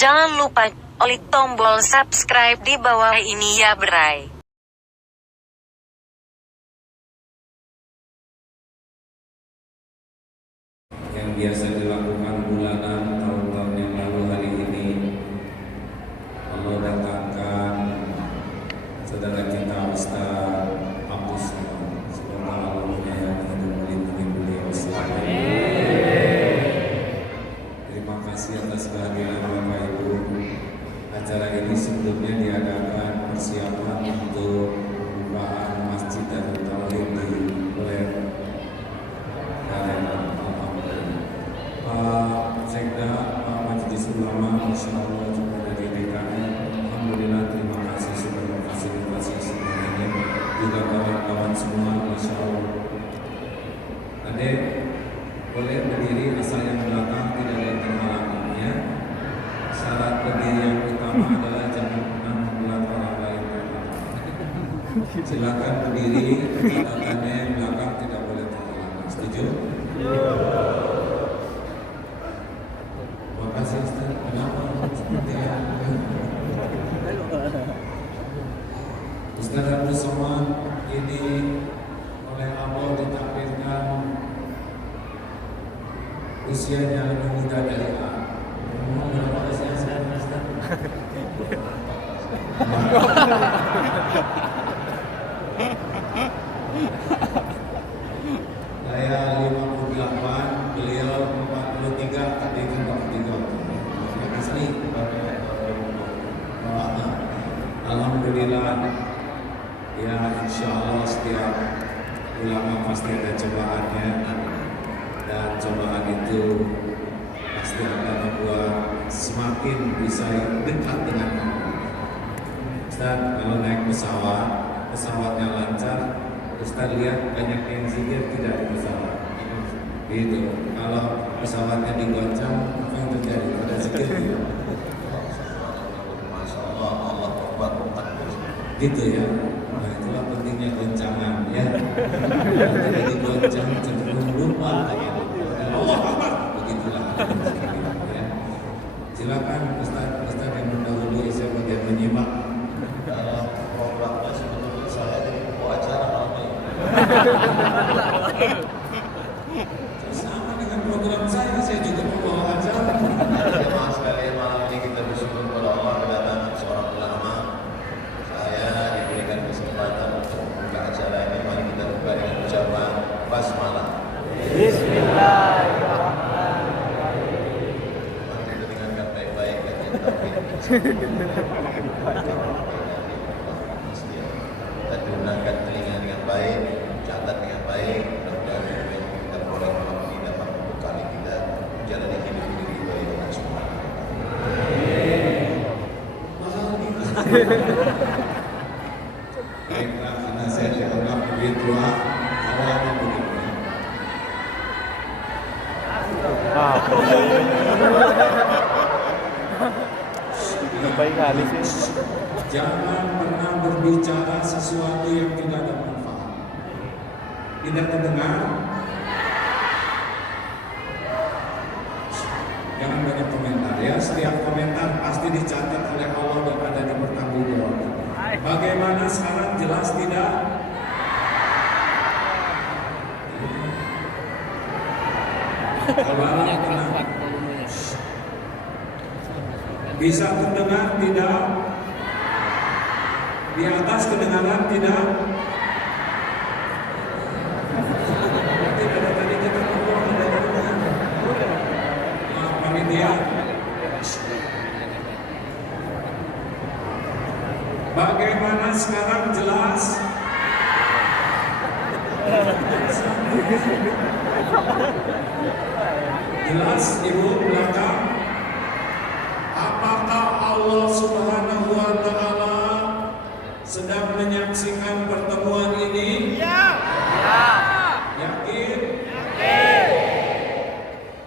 Jangan lupa klik tombol subscribe di bawah ini ya Bray. Yang biasa dilakukan bulanan tahun-tahun yang lalu hari ini Allah datangkan saudara kita Ustaz Abdus. Semoga Allah menyayangi dan melindungi beliau selalu. Terima kasih atas kehadiran Bapak Ibu. Acara ini sebelumnya diadakan persiapan untuk pembukaan Masjid Darut Tauhid di Beler. Pak Sekda, Pak Majelis Ulama, Masya Allah juga dari DKI. Alhamdulillah, terima kasih sudah memfasilitasi semuanya. Juga kawan-kawan semua, Masya Allah. Adek, boleh berdiri asal yang belakang tidak ada yang terhalanginya. Syarat berdiri yang utama adalah jangan pernah membuat orang lain terhalang. Silakan berdiri, catatannya yang belakang tidak boleh terhalang. Setuju? Makasih Ustaz, kenapa seperti itu? Ustaz Abdul Somad ini oleh Allah ditakdirkan usianya lebih muda dari A. Berapa usia saya Ustaz? Saya 58, beliau 43, tadi kan 43. Asli. Alhamdulillah. Ya, insya Allah setiap ulama pasti ada cobaannya, dan cobaan itu pasti akan membuat semakin bisa dekat dengan Allah. Ustaz, kalau naik pesawat, pesawatnya lancar, Ustaz lihat banyak yang zikir tidak di pesawat. Gitu. Kalau pesawatnya digoncang, apa yang terjadi? Pada zikir. Masya Allah, Allah Akbar. Gitu ya. Nah, itulah pentingnya goncangan ya. Jadi digoncang cenderung lupa. Allah Akbar. Begitulah. Ya. Silakan Ustaz yang mendahului siapa yang menyimak. Programnya sebetulnya saya jadi pembawa acara nanti. Sama dengan program saya juga membawa acara. Jemaah sekalian, malam ini kita bersyukur kepada Allah kedatangan seorang ulama. Saya diberikan kesempatan untuk membuka acara ini. Mari kita buka dengan ucapan basmalah. Bismillahirrahmanirrahim. Mari kita dengarkan baik-baik dan tauhid. Kita gunakan telinga dengan baik, catat dengan baik. Mudah-mudahan kita boleh malam ini dapat membekali kita menjalani hidup ini dari Allah Subhanahu wa Ta'ala. Baiklah, karena saya dianggap begitu awalnya begitu. Baik kali sih. Jangan pernah berbicara sesuatu yang tidak ada manfaat. Tidak terdengar. Jangan banyak komentar ya. Setiap komentar pasti dicatat oleh Allah dan ada di pertanggungjawaban. Bagaimana sekarang, jelas tidak? Kalau tenang. Bisa terdengar tidak? Di atas kedengaran tidak? Tidak ada tadi kita ngomong ada panitia. Bagaimana sekarang, jelas? Jelas Ibu belakang? Apakah Allah Subhanahu wa Ta'ala sedang menyaksikan pertemuan ini? Ya. Yakin?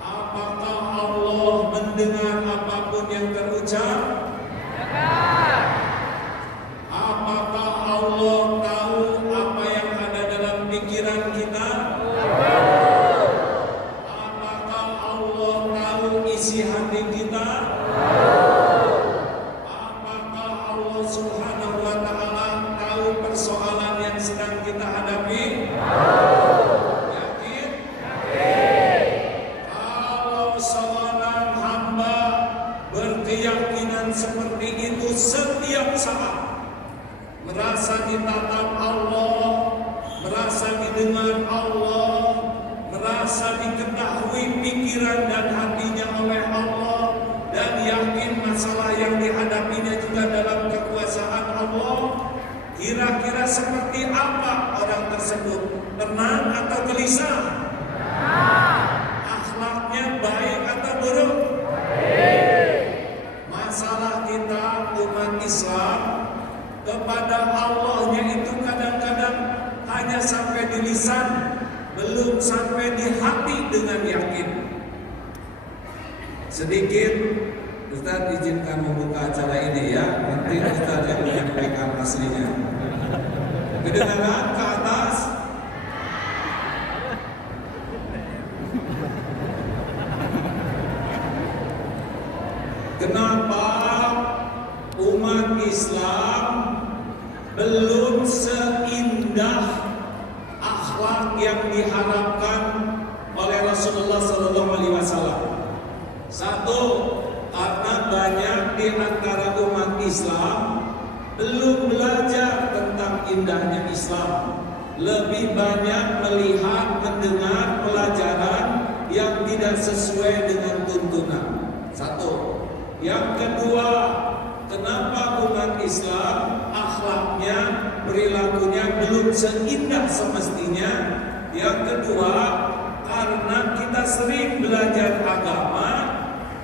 Apakah Allah mendengar apapun yang terucap? Apakah Allah tahu apa yang ada dalam pikiran kita? Apakah Allah tahu isi keyakinan seperti itu setiap saat, merasa ditatap Allah, merasa didengar Allah, merasa diketahui pikiran dan hatinya oleh Allah, dan yakin masalah yang dihadapinya juga dalam kekuasaan Allah. Kira-kira seperti apa orang tersebut? Tenang atau gelisah? Akhlaknya baik atau buruk? Masalah kita umat Islam kepada Allahnya itu kadang-kadang hanya sampai di lisan, belum sampai di hati dengan yakin. Sedikit Ustaz izinkan membuka acara ini ya. Nanti Ustaz yang menyampaikan aslinya. Kedengaran ke atas. Kenapa umat Islam belum seindah akhlak yang diharapkan oleh Rasulullah SAW? Satu, karena banyak di antara umat Islam belum belajar tentang indahnya Islam. Lebih banyak melihat, mendengar pelajaran yang tidak sesuai dengan tuntunan. Satu. Yang kedua, kenapa umat Islam akhlaknya, perilakunya belum seindah semestinya? Yang kedua, karena kita sering belajar agama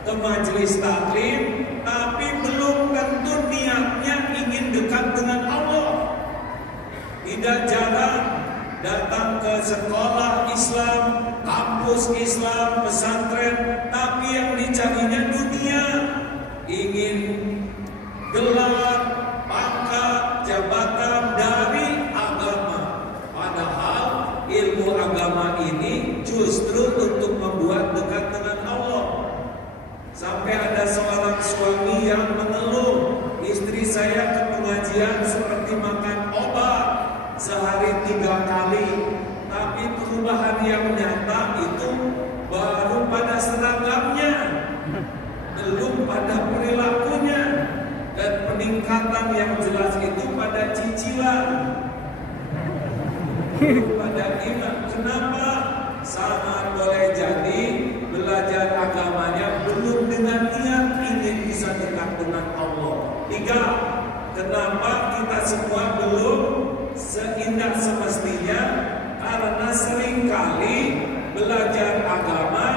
ke majelis taklim, tapi belum tentu niatnya ingin dekat dengan Allah. Tidak jarang datang ke sekolah Islam, kampus Islam, pesantren, tapi yang dicarinya dunia, ingin gelar, pangkat, jabatan dari agama. Padahal ilmu agama ini justru untuk membuat dekat dengan Allah. Sampai ada seorang suami yang mengeluh, istri saya ke pengajian seperti makan obat, sehari 3 kali, tapi perubahan yang nyata itu baru pada seragamnya, belum pada perilakunya, dan peningkatan yang jelas itu pada cicilan, pada iman. Kenapa? Sangat boleh jadi belajar agamanya belum dengan niat ingin bisa dekat dengan Allah. 3, kenapa kita semua belum seindah semestinya? Karena seringkali belajar agama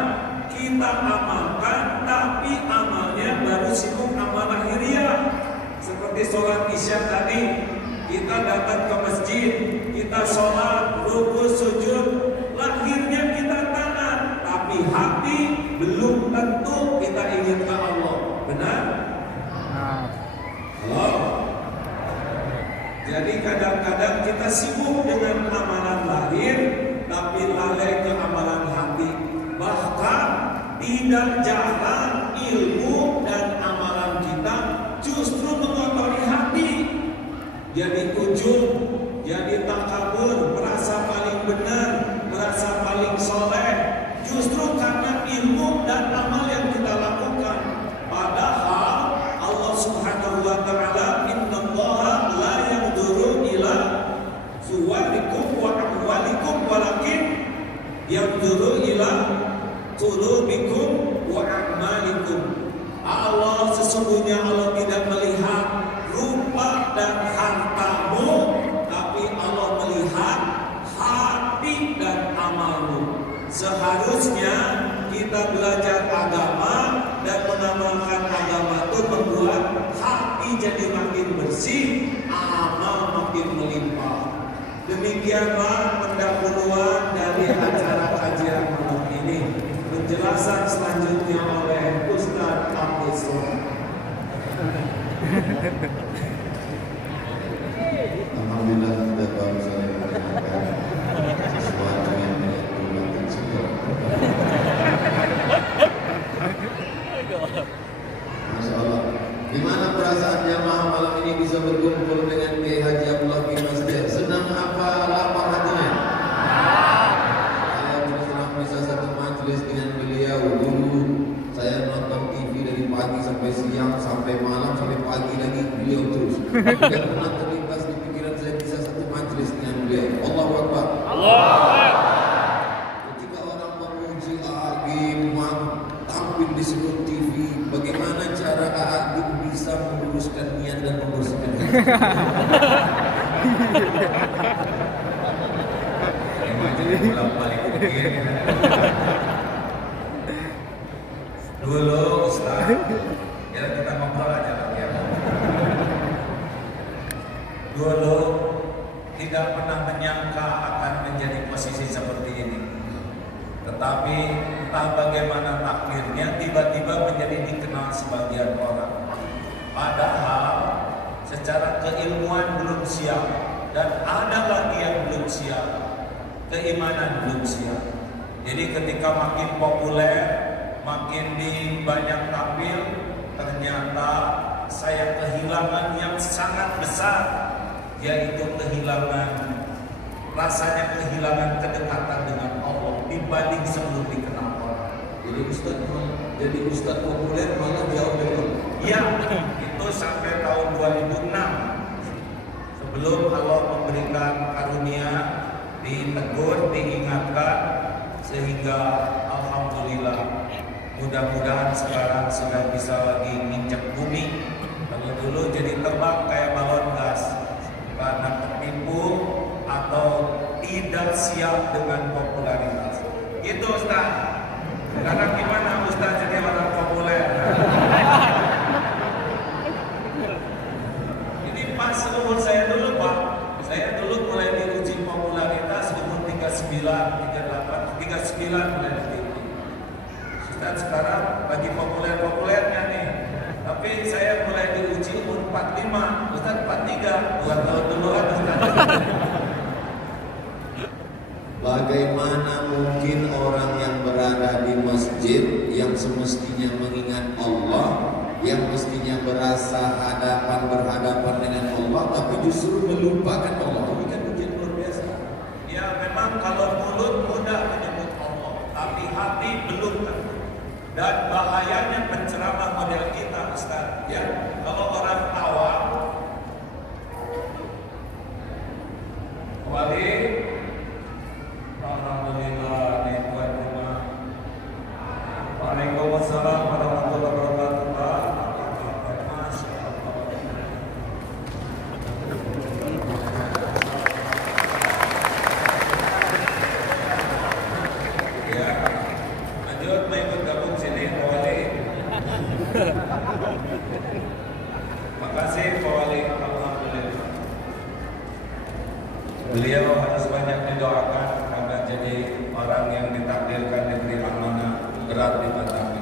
kita amalkan, tapi amalnya baru sibuk amal lahiriah. Seperti sholat isya tadi, kita datang ke masjid, kita sholat, ruku, sujud, lahirnya kita taat, tapi hati belum tentu kita ingin ke Allah. Benar? Halo? Jadi kadang-kadang kita sibuk dengan amalan lahir, tapi lalai ke amalan hati. Bahkan tidak jarang ilmu dan amalan kita justru mengotori hati. Jadi ujub, jadi takabur, merasa paling benar, merasa paling soleh, justru karena ilmu dan amal yang kita lakukan. Padahal Allah Subhanahu wa taala, innallaha la yanzuru ila suwarikum wa amwalikum walakin yanzuru ila qulubikum wa a'malikum. Allah sesungguhnya Allah tidak melihat rupa dan hartamu, tapi Allah melihat hati dan amalmu. Seharusnya kita belajar agama dan mengamalkan agama itu membuat hati jadi makin bersih, amal makin melimpah. Demikianlah pendahuluan dari acara kajian malam ini. Penjelasan selanjutnya oleh Ustaz Abdul Somad. Alhamdulillah kita baru saja mendengarkan sesuatu yang menyebabkan syukur. Masya Allah. Gimana perasaan jamaah malam ini bisa berkumpul dengan Kiai Haji Abdullah bin Masjid? Senang apa lapar hatinya? Saya terus terang bisa satu majelis dengan beliau dulu. Saya nonton TV dari pagi sampai siang, sampai malam, sampai pagi lagi beliau terus. Tidak pernah terlintas di pikiran saya bisa satu majelis dengan beliau. Allahu Akbar. Ketika orang memuji Agim tampil di seluruh TV, bagaimana cara Agim bisa meluruskan niat dan membersihkan hati? Bolak-balik pikir. Dulu Ustaz, ya kita ngobrol aja lagi ya. Dulu tidak pernah menyangka akan menjadi posisi seperti ini. Tetapi entah bagaimana takdirnya tiba-tiba menjadi dikenal sebagian orang. Padahal secara keilmuan belum siap dan ada lagi yang belum siap. Keimanan belum siap. Jadi ketika makin populer, makin di banyak tampil, ternyata saya kehilangan yang sangat besar, yaitu rasanya kehilangan kedekatan dengan Allah dibanding sebelum dikenal orang. Jadi Ustaz populer malah jauh dari Allah. Ya, itu sampai tahun 2006 sebelum Allah memberikan karunia, ditegur, diingatkan, sehingga alhamdulillah mudah-mudahan sekarang sudah bisa lagi nginjek bumi. Kalau dulu jadi terbang kayak balon gas karena tertipu atau tidak siap dengan popularitas. Itu Ustaz. Sekarang gimana Ustaz jadi orang populer? Ini pas umur saya dulu Pak. Saya dulu mulai diuji popularitas umur 39, 38, 39 mulai diuji. Dan sekarang lagi populer-populernya nih. Tapi saya mulai diuji umur 45, Ustaz 43, 2 tahun duluan Ustaz. Bagaimana mungkin orang yang berada di masjid yang semestinya mengingat Allah, yang mestinya berasa berhadapan dengan Allah, tapi justru melupakan Allah? Ini kan ujian luar biasa. Ya memang kalau mulut mudah menyebut Allah, tapi hati belum tentu. Dan bahayanya penceramah model kita Ustaz, ya kalau orang tawa, wali, alhamdulillah nih tuan rumah. Waalaikumsalam warahmatullahi wabarakatuh. Masya Allah. Ya, lanjut mau ikut gabung sini Pak Wali. Makasih Pak Wali, alhamdulillah. Beliau harus banyak didoakan karena jadi orang yang ditakdirkan diberi amanah berat di mata ini.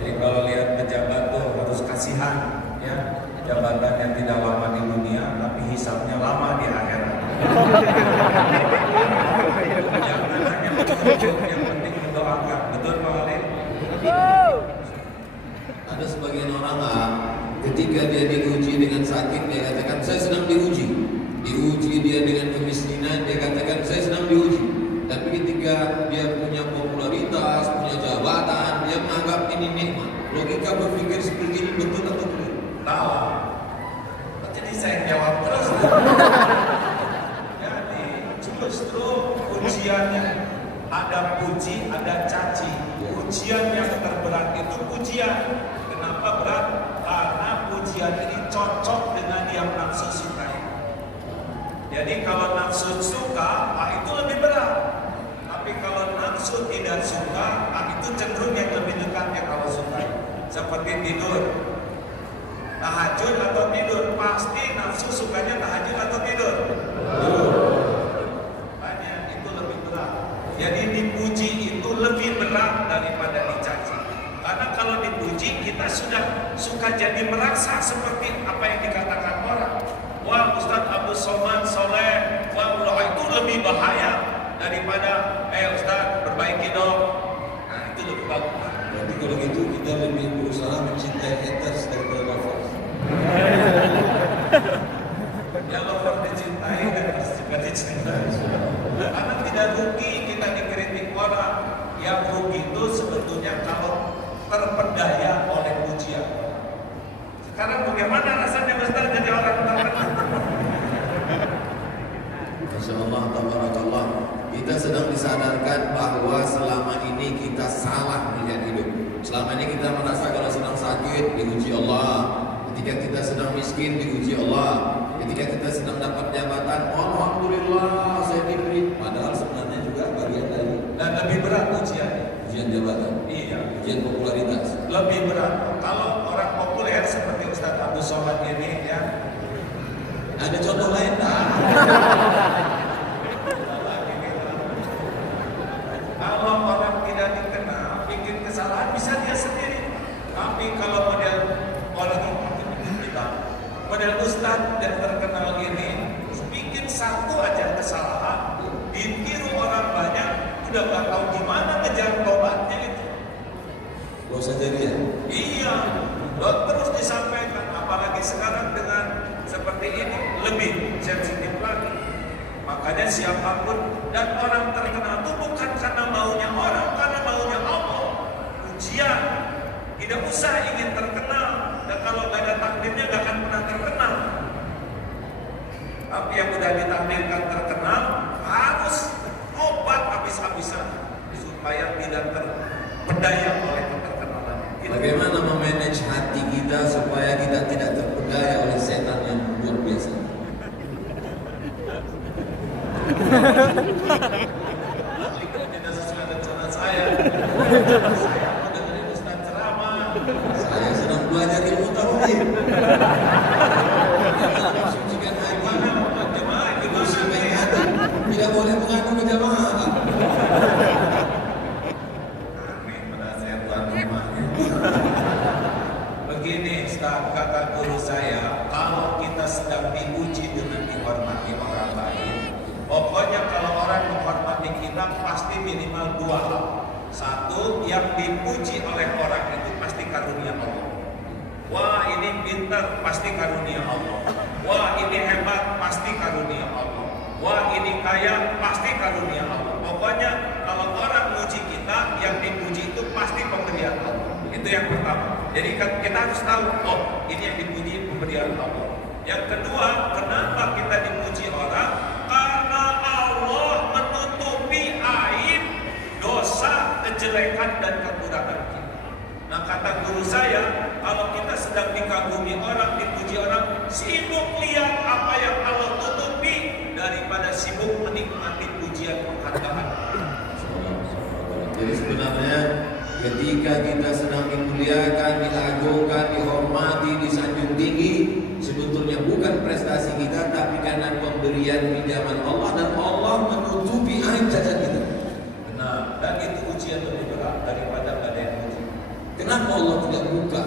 Jadi kalau lihat pejabat tuh harus kasihan, ya jabatan yang tidak lama di dunia tapi hisabnya lama di akhirat. Jangan hanya menunjuk, yang penting mendoakan. Betul Pak Wali? Ada sebagian orang ketika dia diuji dengan sakit, dia katakan saya sedang diuji. Diuji dia dengan kemiskinan, dia katakan saya sedang diuji. Tapi ketika dia punya popularitas, punya jabatan, dia menganggap ini nikmat. Logika berpikir seperti ini betul atau tidak? Tahu. Jadi saya jawab terus. Jadi justru ujiannya ada puji, ada caci. Ujian yang terberat itu pujian. Kenapa berat? Karena pujian ini cocok dengan yang nafsu sukai. Jadi kalau nafsu suka, itu lebih berat. Tapi kalau nafsu tidak suka, itu cenderung yang lebih dekat ya kalau suka. Seperti tidur, tahajud atau tidur, pasti nafsu sukanya tahajud atau tidur. Banyak itu lebih berat. Jadi dipuji itu lebih berat daripada dicaci. Karena kalau dipuji kita sudah suka jadi merasa seperti apa yang dikatakan orang. Wah Ustaz Abdul Somad soleh, wah itu lebih bahaya daripada Ustaz perbaiki dong. Nah itu lebih bagus. Berarti kalau gitu kita lebih berusaha mencintai haters daripada lovers. Ya lovers dicintai dan harus juga dicintai. Karena tidak rugi kita dikritik orang. Yang rugi itu sebetulnya kalau terpedaya oleh Allah barakallah. Kita sedang disadarkan bahwa selama ini kita salah melihat hidup. Selama ini kita merasa kalau sedang sakit diuji Allah. Ketika kita sedang miskin diuji Allah. Ketika kita sedang dapat jabatan, alhamdulillah saya diberi. Padahal sebenarnya juga bagian dari. Dan lebih berat ujian. Ujian jabatan. Iya. Ujian popularitas. Lebih berat. Kalau orang populer seperti Ustadz Abdul Somad ini ya. Ada contoh lain tak? Kalau orang tidak dikenal, bikin kesalahan bisa dia sendiri. Tapi kalau model model Ustadz dan terkenal ini, bikin satu aja kesalahan, ditiru orang banyak, udah gak tahu gimana ngejar tobatnya itu. Gak usah jadi ya? Iya, terus disampaikan, apalagi sekarang dengan seperti ini lebih sensitif lagi. Makanya siapapun dan orang terkenal itu bukan karena maunya orang, karena maunya Allah. Ujian, tidak usah ingin terkenal. Dan kalau gak ada takdirnya gak akan pernah terkenal. Tapi yang udah ditakdirkan terkenal harus obat habis-habisan supaya tidak terpedaya oleh keterkenalan. Bagaimana memanage hati kita supaya kita tidak terpedaya oleh setan yang luar biasa? Tidak sesuai rencana saya. Saya mau dengerin Ustaz ceramah. Saya sedang belajar ilmu tauhid. Sucikan hati. Bersihkan hati. Tidak boleh mengadu ke jamaah. Amin, penasihat tuan rumah. Begini, Ustaz, kata guru saya, kalau kita sedang diuji dengan dihormati orang lain, pokoknya kalau orang menghormati kita pasti minimal dua hal. Satu, yang dipuji oleh orang itu pasti karunia Allah. Wah, ini pintar, pasti karunia Allah. Wah, ini hebat, pasti karunia Allah. Wah, ini kaya, pasti karunia Allah. Pokoknya kalau orang muji kita, yang dipuji itu pasti pemberian Allah. Itu yang pertama. Jadi kita harus tahu, oh ini yang dipuji pemberian Allah. Yang kedua, kenapa kita dipuji orang? Karena Allah menutupi aib, dosa, kejelekan dan kekurangan kita. Nah kata guru saya, kalau kita sedang dikagumi orang, dipuji orang, sibuk lihat apa yang Allah tutupi daripada sibuk menikmati pujian penghargaan. Jadi sebenarnya ketika kita sedang dimuliakan, diagungkan, dihormati, disanjung tinggi, sebetulnya bukan prestasi kita, tapi karena pemberian pinjaman Allah dan Allah menutupi aib cacat kita. Benar, dan itu ujian lebih berat daripada ada yang uji. Kenapa Allah tidak buka?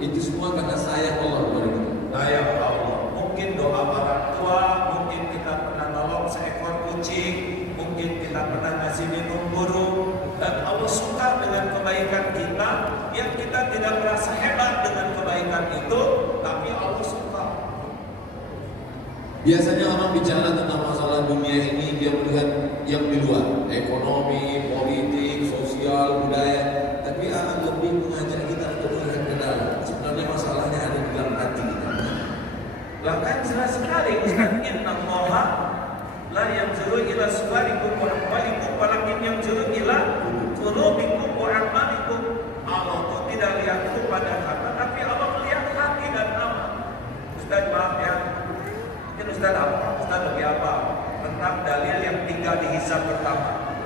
Itu semua karena sayang Allah kepada kita. Sayang Allah, mungkin doa orang tua, mungkin kita pernah nolong seekor kucing, mungkin kita pernah ngasih minum burung, dan Allah suka dengan kebaikan kita, yang kita tidak merasa hebat dengan kebaikan itu, tapi Allah suka. Biasanya orang bicara tentang masalah dunia ini, dia melihat yang di luar, ekonomi, politik, sosial, budaya. Tapi akan lebih mengajak kita untuk melihat ke dalam. Sebenarnya masalahnya ada di dalam hati kita. Bahkan jelas sekali, Inna Allah la yanzuru ila suwarikum wa ahwalikum walakin yanzuru ila qulubikum wa a'malikum. Allah itu tidak lihat kepada kata, tapi Allah melihat hati dan amal. Ustaz maaf ya, mungkin Ustaz apa? Ustaz lebih apa? Tentang dalil yang tinggal dihisab pertama.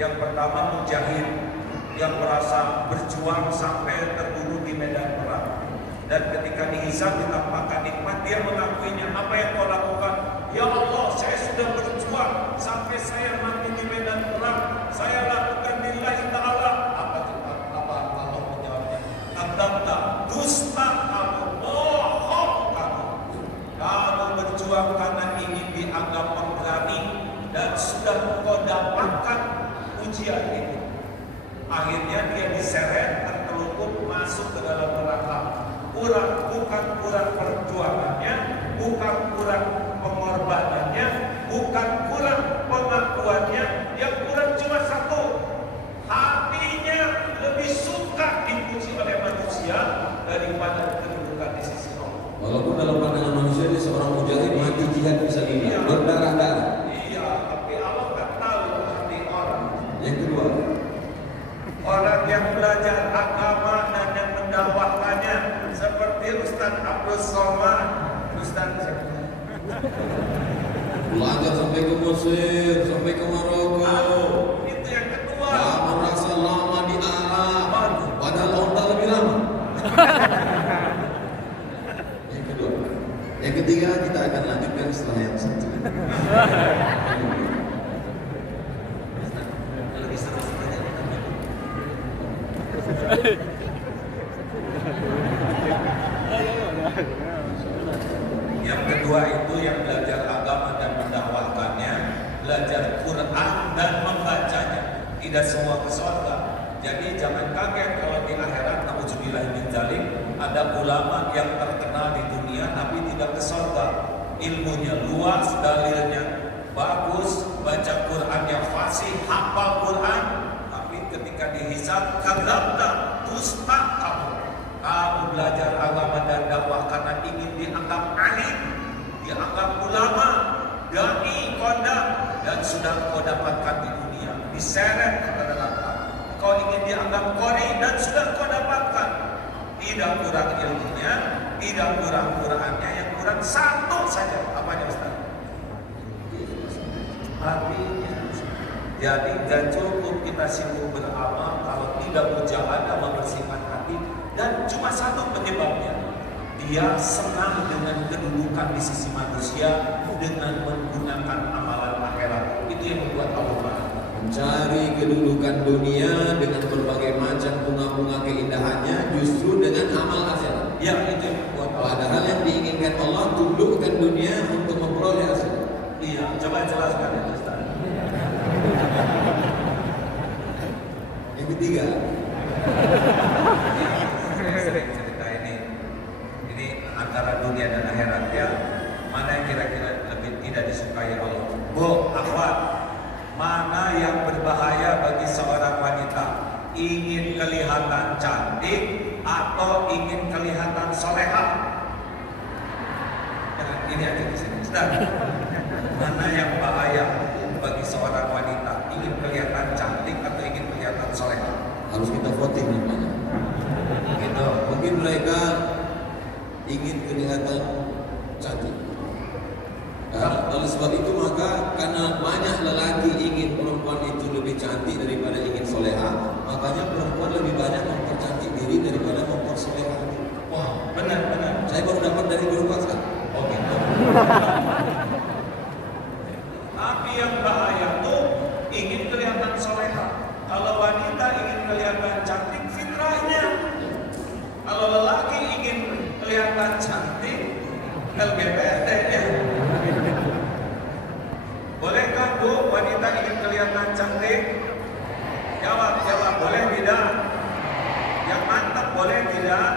Yang pertama mujahid, yang merasa berjuang sampai terbunuh di medan perang. Dan ketika dihisab ditampakkan nikmat, dia mengakuinya. Apa yang kau lakukan? Ya Allah, saya sudah berjuang sampai saya mati di medan perang. Saya lakukan lillahi ta'ala. Apa Allah menjawabnya? Kadzabta, dusta kamu, bohong kamu. Kamu berjuang karena ingin dianggap pemberani dan sudah kau dapatkan ujian itu. Akhirnya dia diseret, tertelungkup, masuk ke dalam neraka. Bukan kurang perjuangannya, bukan kurang pengorbanannya, bukan kurang pengakuannya, yang kurang cuma satu, hatinya lebih suka dipuji oleh manusia daripada kedudukan di sisi Allah. Walaupun dalam pandangan manusia dia seorang mujahid mati jihad bisa Iya. berdarah-darah. Iya, tapi seperti Ustaz Abdul Somad, Ustaz Belajar sampai ke Mesir, sampai ke Maroko. itu yang kedua. Tak merasa lama di Arab, padahal onta lebih lama. Yang kedua. Yang ketiga kita akan lanjutkan setelah yang satu. Lebih seru saja. Yang kedua itu yang belajar agama dan mendakwahkannya, belajar Quran dan membacanya. Tidak semua ke surga. Jadi jangan kaget kalau di akhirat, na'udzubillah min dzalik, ada ulama yang terkenal di dunia tapi tidak ke surga. Ilmunya luas, dalilnya bagus, baca Qurannya fasih, hafal Quran, tapi ketika dihisab kadzabta, dusta kamu. Kamu belajar agama dan dakwah karena ingin dianggap alim, dianggap ulama, dai, kondang, dan sudah kau dapatkan di dunia, diseret kepada neraka. Kau ingin dianggap qori dan sudah kau dapatkan. Tidak kurang ilmunya, tidak kurang Qurannya, yang kurang satu saja. Apanya Ustaz? Hatinya. Jadi gak cukup kita sibuk beramal kalau tidak mujahadah membersihkan hati. Dan cuma satu penyebabnya, dia senang dengan kedudukan di sisi manusia dengan menggunakan amalan akhirat. Itu yang membuat Allah marah. Mencari kedudukan dunia dengan berbagai macam bunga-bunga keindahannya justru dengan amal akhirat. Ya, itu yang membuat Allah. Padahal yang diinginkan Allah tundukkan dunia untuk memperoleh hasil. Iya, coba jelaskan ya Ustaz. Yang ketiga, Sering cerita ini antara dunia dan akhirat ya. Mana yang kira-kira lebih tidak disukai Allah? Bu, akhwat, mana yang berbahaya bagi seorang wanita? Ingin kelihatan cantik atau ingin kelihatan soleha? Jangan ini aja di sini, Ustaz. Mana yang bahaya bagi seorang wanita? Ingin kelihatan cantik atau ingin kelihatan soleha? harus kita voting namanya. Gitu. Mungkin mereka ingin kelihatan cantik. Oleh sebab itu maka karena banyak lelaki ingin perempuan itu lebih cantik daripada ingin soleha, makanya perempuan lebih banyak mempercantik diri daripada mempersoleha. Wah, benar. Saya baru dapat dari guru Pasca. Oh gitu. Tapi yang bahaya tuh ingin kelihatan soleha. Kalau wanita ingin kelihatan cantik, fitrahnya. Kalau lelaki ingin kelihatan cantik, LGBT ya. Bolehkah Bu wanita ingin kelihatan cantik? Jawab, boleh tidak? Yang mantap boleh tidak?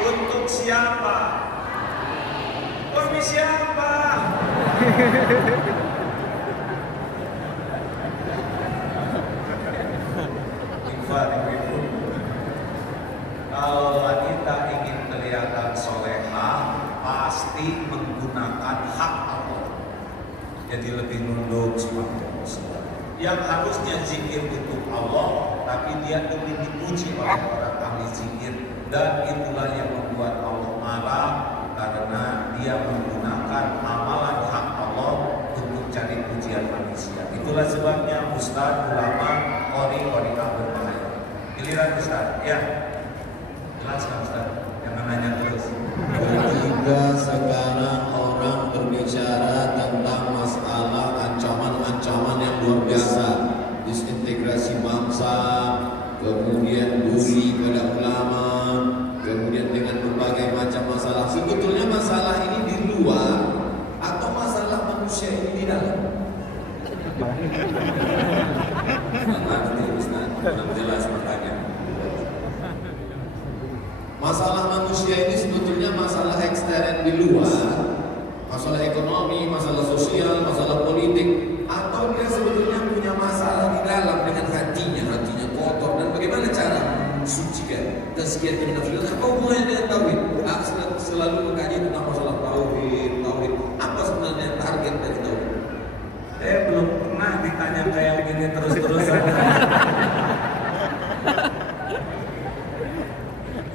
Untuk siapa? Demi siapa? Ibu. Kalau wanita ingin kelihatan soleha, pasti menggunakan hak Allah. Jadi lebih nunduk subhanallah. Yang harusnya zikir untuk Allah, tapi dia ingin dipuji oleh orang ahli zikir, dan itulah yang membuat Allah marah karena dia menggunakan amalan hak Allah untuk cari pujian manusia. Itulah sebabnya Ustaz, ulama, qori berbahaya. Giliran Ustaz, ya. Jelaskan Ustaz, jangan nanya terus. Ketika sekarang orang berbicara tentang masalah ancaman-ancaman yang luar biasa, disintegrasi bangsa, kemudian bully pada ulama, kemudian dengan berbagai macam masalah. Sebetulnya masalah ini di luar atau masalah manusia ini di dalam? Nanti Ustaz, belum jelas pertanyaan. Masalah manusia ini sebetulnya masalah ekstern di luar, masalah ekonomi, masalah sosial, masalah politik, atau dia sebetulnya punya masalah di dalam dengan hatinya kotor, dan bagaimana cara mensucikan tazkiyah nafsu. Apa hubungannya dengan tauhid? Selalu mengkaji tentang masalah tauhid. Apa sebenarnya target dari tauhid? Saya belum pernah ditanya kayak gini terus-terusan.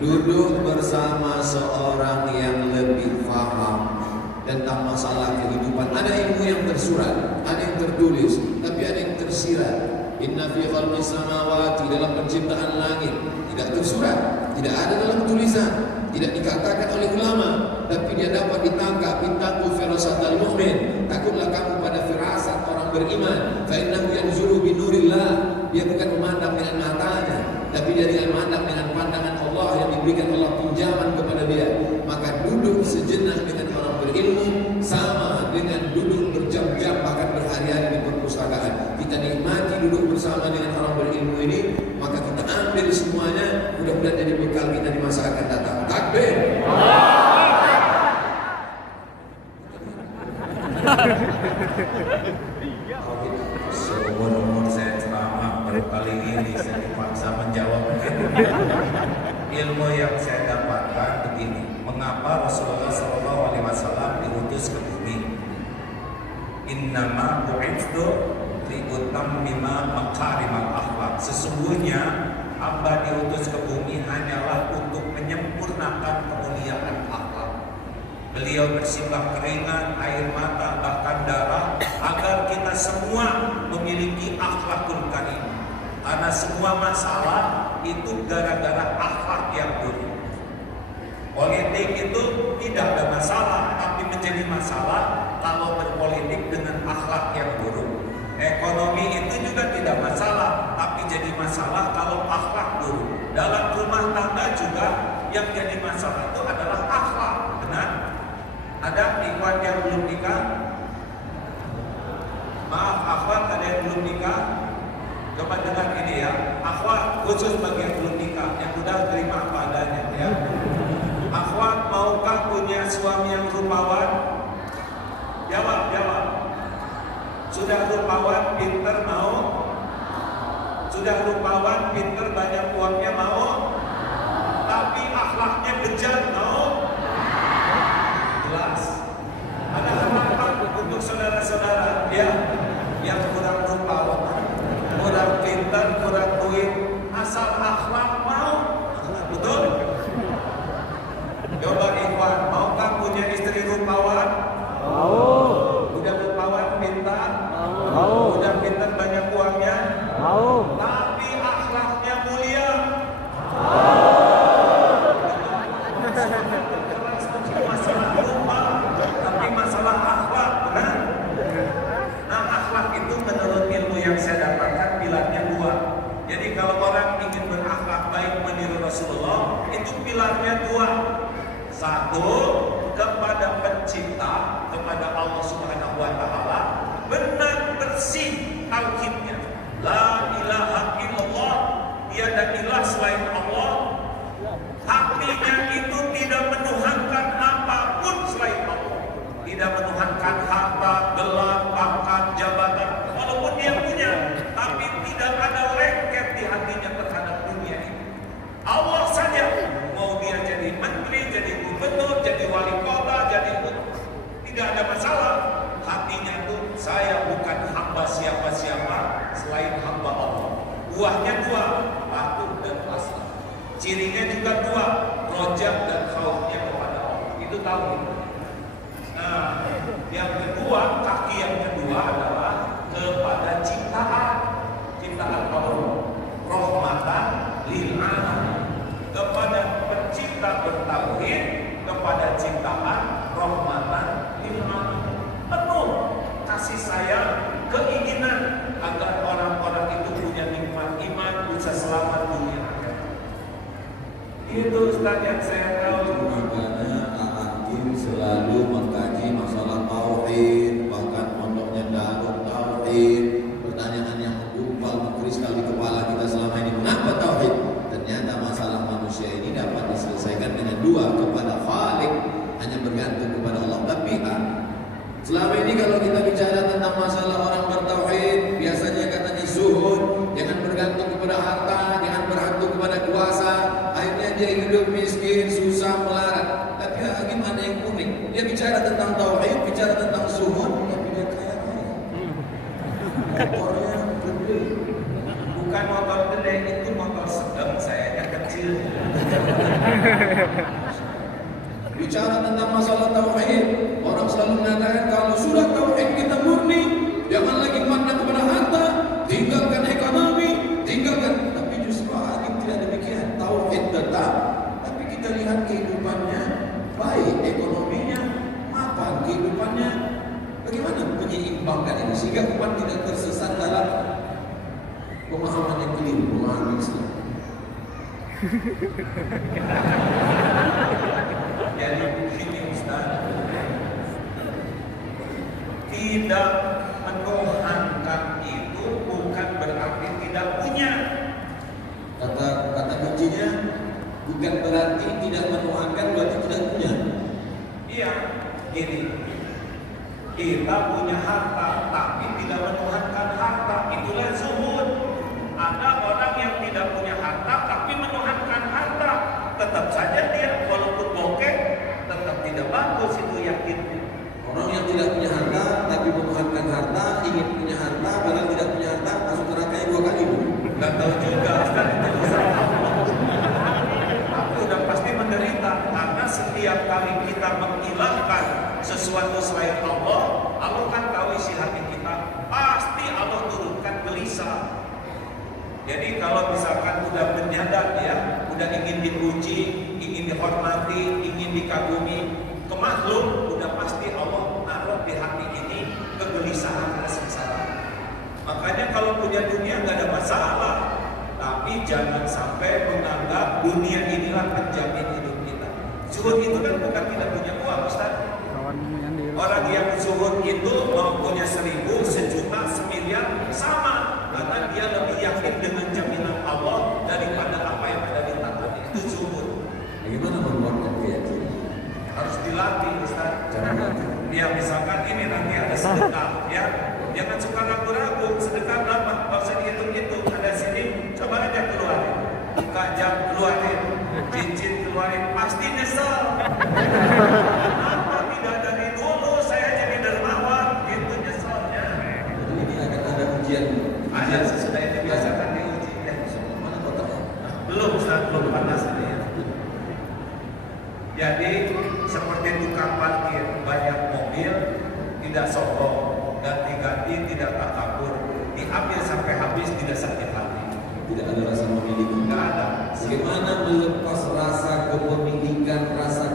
duduk bersama seorang yang lebih paham tentang masalah kehidupan. Ada ilmu yang tersurat, ada yang tertulis, tapi ada yang tersirat. Inna fi khalqis samawati, dalam penciptaan langit, tidak tersurat, tidak ada dalam tulisan, tidak dikatakan oleh ulama, tapi dia dapat ditangkap. Ittaqu firasatal mu'min, takutlah kamu pada firasat orang beriman. Fa innahu yanzuru bi nurillah, dia bukan memandang dengan matanya, tapi dia memandang dengan pandangan Allah yang diberikan Allah pinjaman kepada dia. Maka duduk sejenak dengan orang berilmu sama dengan duduk berjam-jam bahkan berhari-hari di perpustakaan. Kita nikmati duduk bersama dengan orang berilmu ini, maka kita ambil semuanya, mudah-mudahan jadi bekal kita di masa akan datang. Takbir. Seumur saya ceramah baru kali ini saya dipaksa menjawab. Ilmu yang saya dapatkan begini, mengapa Rasulullah SAW diutus ke bumi? Innama bu'ithtu liutammima makarimal akhlak. Sesungguhnya hamba diutus ke bumi hanyalah untuk menyempurnakan kemuliaan akhlak. Beliau bersimbah keringat, air mata, bahkan darah agar kita semua memiliki akhlakul karim. Karena semua masalah itu gara-gara akhlak yang buruk. Politik itu tidak ada masalah, tapi menjadi masalah kalau berpolitik dengan akhlak yang buruk. Ekonomi itu juga tidak masalah, tapi jadi masalah kalau akhlak buruk. Dalam rumah tangga juga yang jadi masalah itu adalah akhlak. Benar? Ada ikhwan yang belum nikah? Maaf, akhwat ada yang belum nikah? Coba dengar ini ya, akhwat khusus bagi yang belum nikah, yang udah terima apa adanya ya. Akhwat maukah punya suami yang rupawan? Jawab. Sudah rupawan, pinter mau? Sudah rupawan, pinter, banyak uangnya mau? Tapi akhlaknya bejat mau? Jelas. Ada harapan untuk saudara-saudara ya, yang kurang rupawan, kurang pintar, kurang duit, asal akhlak mau. Betul? Coba ikhwan, maukah punya istri rupawan? Mau. Udah rupawan, pintar? Mau. Udah pintar, banyak uangnya? Mau. Tapi akhlaknya mulia? Masalah rupa, tapi masalah akhlak, benar? Nah, akhlak itu menurut ilmu yang saya dapatkan pilarnya dua. Jadi kalau orang ingin berakhlak baik meniru Rasulullah, itu pilarnya dua. Satu, kepada pencipta, kepada Allah Subhanahu wa Ta'ala, benar bersih tauhidnya. La ilaha illallah, tiada ilah selain Allah. Hatinya itu tidak menuhankan apapun selain Allah. Tidak menuhankan harta, gelar, pangkat, jabatan, walaupun dia punya, tapi tidak ada lengket di hatinya terhadap dunia ini. Allah saja, mau dia jadi menteri, jadi gubernur, jadi wali kota, jadi tidak ada masalah. Hatinya itu, saya bukan hamba siapa-siapa selain hamba Allah. Buahnya dua, patuh dan pasrah. Cirinya juga dua, rojak dan khaufnya kepada Allah. Itu tauhid. Nah, yang kedua, kaki yang kedua adalah kepada ciptaan Allah, rahmatan lil alamin. Kepada pencipta bertauhid, kepada ciptaan rahmatan lil alamin. Penuh kasih sayang, keinginan agar orang-orang itu punya nikmat iman, bisa selamat dunia akhirat. Itu Ustaz yang saya tahu. Makanya Hakim selalu mengkaji masalah tauhid, bahkan pondoknya Darul Tauhid. Pertanyaan yang menggumpal mengkristal di kepala kita selama ini, mengapa tauhid? Ternyata masalah manusia ini dapat diselesaikan dengan dua, kepada Khalik, hanya bergantung kepada Allah. Tapi selama ini kalau kita bicara tentang masalah orang bertauhid, biasanya katanya zuhud, jangan bergantung kepada harta, jangan bergantung kepada kuasa. Akhirnya dia hidup miskin, susah, melarat. Tapi gimana yang unik? Dia bicara tentang tauhid, bicara tentang zuhud, tapi dia kaya raya. Motornya gede. Bukan motor gede, itu motor sedang, saya yang kecil. Bicara tentang masalah tauhid, orang selalu mengatakan kalau sudah tauhid kita murni, jangan lagi pandang kepada harta, tinggalkan ekonomi, tinggalkan. Tapi justru hadis tidak demikian. Tauhid tetap, tapi kita lihat kehidupannya baik, ekonominya mapan, kehidupannya bagaimana menyeimbangkan ini sehingga umat tidak tersesat dalam pemahaman yang keliru, pemahaman Islam. Jadi begini Ustaz, tidak menuhankan itu bukan berarti tidak punya. Kata kuncinya bukan berarti tidak menuhankan, berarti tidak punya. Iya, gini, kita punya harta tapi tidak menuhankan harta, itulah zuhud. Ada orang yang tidak punya harta tapi menuhankan harta, tetap saja dia walaupun bokeh tetap tidak bagus, itu yakin. Orang yang tidak punya harta tapi menuhankan harta, ingin punya harta, padahal tidak punya harta, masuk neraka 2 kali. Nggak tahu juga, Ustaz, itu urusan Allah. Tapi udah pasti menderita karena setiap kali kita menghilangkan sesuatu selain Allah, Allah kan tahu isi hati kita, pasti Allah turunkan gelisah. Jadi kalau misalkan udah menyadar ya, udah ingin dipuji, ingin dihormati, ingin dikagumi, ke makhluk, udah pasti Allah naruh di hati ini kegelisahan, kesengsaraan. Makanya kalau punya dunia nggak ada masalah, tapi jangan sampai menganggap dunia inilah penjamin hidup kita. Zuhud itu kan bukan tidak punya uang, Ustaz. Orang yang zuhud itu mau punya 1000, 1.000.000, 1.000.000 sama, karena dia lebih yakin dengan jaminan Allah daripada apa yang ada di tangannya. Itu zuhud. Bagaimana menguatkan keyakinan? Harus dilatih, Ustaz. Ya misalkan ini nanti ada sedekah, ya jangan suka ragu-ragu. Sedekah berapa? Kalau usah dihitung-hitung. Ada sini, coba aja keluarin. Buka jam keluarin, cincin keluarin, pasti nyesel. Kenapa tidak dari dulu saya jadi dermawan? Gitu nyeselnya. Jadi ini akan ada ujian. Ada sesudah itu biasakan diuji. Ya. Mana kotaknya? Belum, Ustaz, belum panas ini ya. Jadi seperti tukang parkir, banyak mobil tidak sombong, ganti-ganti tidak takabur, diambil sampai habis tidak sakit hati. Tidak ada rasa memiliki. Tidak ada. Bagaimana melepas rasa kepemilikan, rasa